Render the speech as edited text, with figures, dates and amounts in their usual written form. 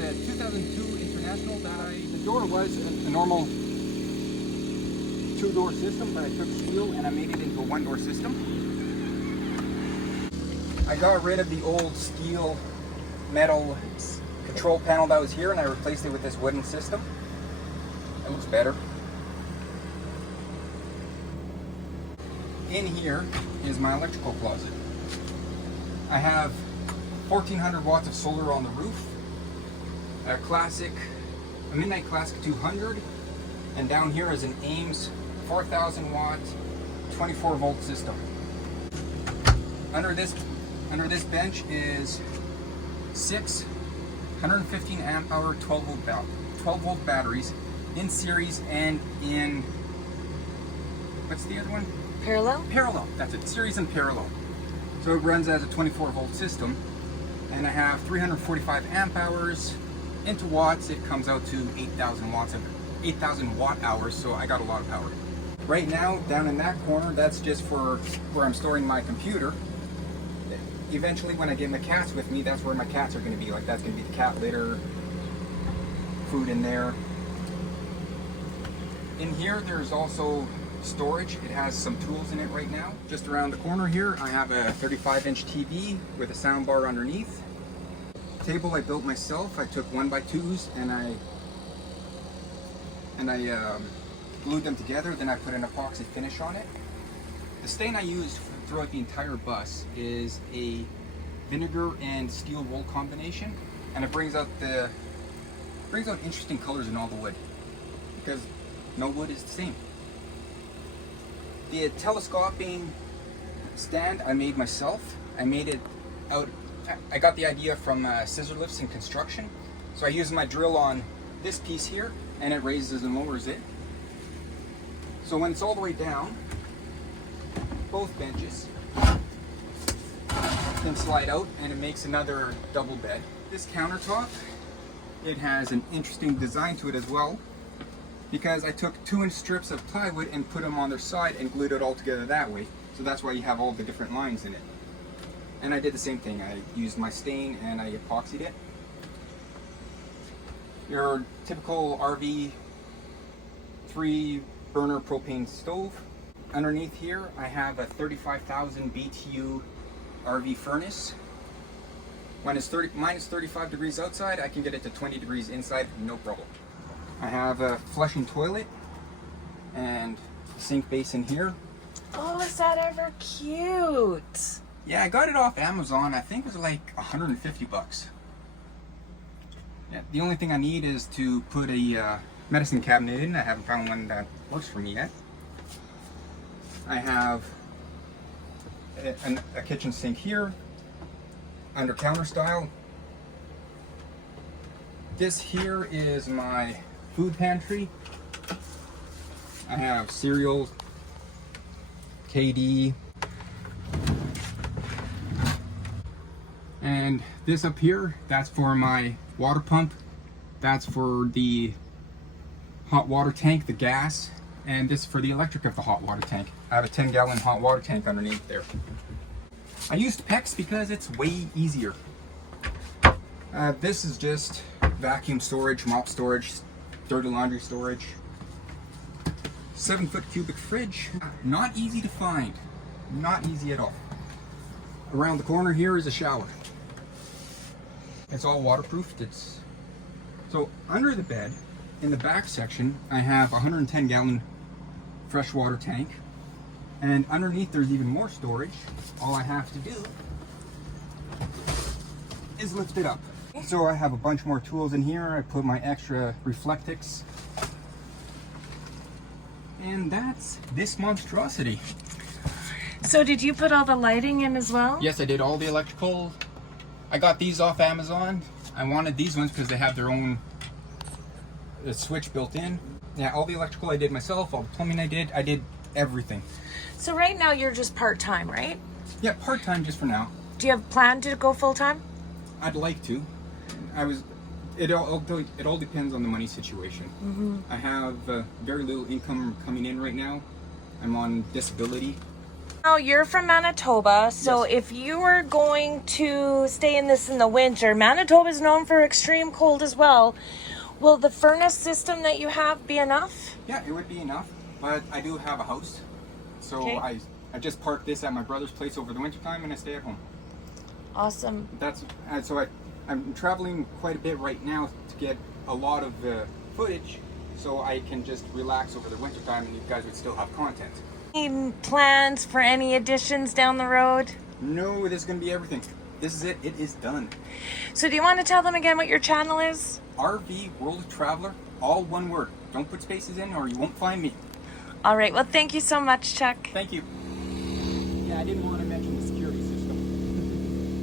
It's a 2002 International that The door was a normal two-door system, but I took steel and I made it into a one-door system. I got rid of the old steel metal control panel that was here and I replaced it with this wooden system. It looks better. In here is my electrical closet. I have 1400 watts of solar on the roof, a Midnight Classic 200, and down here is an Ames 4000 watt 24 volt system. Under this bench is 6 115 amp hour 12 volt batteries in series and in, what's the other one? Parallel? Parallel, that's it, series and parallel. So it runs as a 24 volt system, and I have 345 amp hours. Into watts, it comes out to 8,000 watt hours, so I got a lot of power. Right now, down in that corner, that's just for where I'm storing my computer. Eventually, when I get my cats with me, that's where my cats are going to be. Like, that's going to be the cat litter, food in there. In here, there's also storage. It has some tools in it right now. Just around the corner here, I have a 35-inch TV with a sound bar underneath. Table I built myself. I took 1x2s and I glued them together. Then I put an epoxy finish on it. The stain I used throughout the entire bus is a vinegar and steel wool combination, and it brings out interesting colors in all the wood because no wood is the same. The telescoping stand I made myself. I made it out. I got the idea from scissor lifts in construction. So I used my drill on this piece here and it raises and lowers it. So when it's all the way down, both benches can slide out and it makes another double bed. This countertop, it has an interesting design to it as well, because I took 2-inch strips of plywood and put them on their side and glued it all together that way. So that's why you have all the different lines in it. And I did the same thing. I used my stain and I epoxied it. Your typical RV 3-burner propane stove. Underneath here, I have a 35,000 BTU RV furnace. When it's minus 35 degrees outside, I can get it to 20 degrees inside, no problem. I have a flushing toilet and sink basin here. Oh, is that ever cute? Yeah, I got it off Amazon. I think it was like 150 bucks. Yeah, the only thing I need is to put a medicine cabinet in. I haven't found one that works for me yet. I have a kitchen sink here, under counter style. This here is my food pantry. I have cereal, KD, and this up here, that's for my water pump. That's for the hot water tank, the gas, and this for the electric of the hot water tank. I have a 10-gallon hot water tank underneath there. I used PEX because it's way easier. This is just vacuum storage, mop storage, dirty laundry storage. 7-foot cubic fridge. Not easy to find. Not easy at all. Around the corner here is a shower. It's all waterproofed. So under the bed, in the back section, I have a 110-gallon freshwater tank. And underneath there's even more storage. All I have to do is lift it up. So I have a bunch more tools in here. I put my extra Reflectix. And that's this monstrosity. So did you put all the lighting in as well? Yes, I did all the electrical. I got these off Amazon. I wanted these ones because they have their own switch built in. Yeah, all the electrical I did myself, all the plumbing I did everything. So right now you're just part-time, right? Yeah, part-time just for now. Do you have a plan to go full-time? I'd like to. It all depends on the money situation. Mm-hmm. I have very little income coming in right now. I'm on disability. Now, you're from Manitoba, so Yes. if you were going to stay in this in the winter, Manitoba is known for extreme cold as well. Will the furnace system that you have be enough? Yeah, it would be enough, but I do have a house, so Okay. I just parked this at my brother's place over the winter time, and I stay at home. Awesome. I'm traveling quite a bit right now to get a lot of footage, so I can just relax over the winter time, and you guys would still have content. Any plans for any additions down the road? No, this is gonna be everything. This is it. It is done. So do you want to tell them again what your channel is? RV World Traveler, all one word. Don't put spaces in, or you won't find me. All right. Well, thank you so much, Chuck. Thank you. Yeah, I didn't want to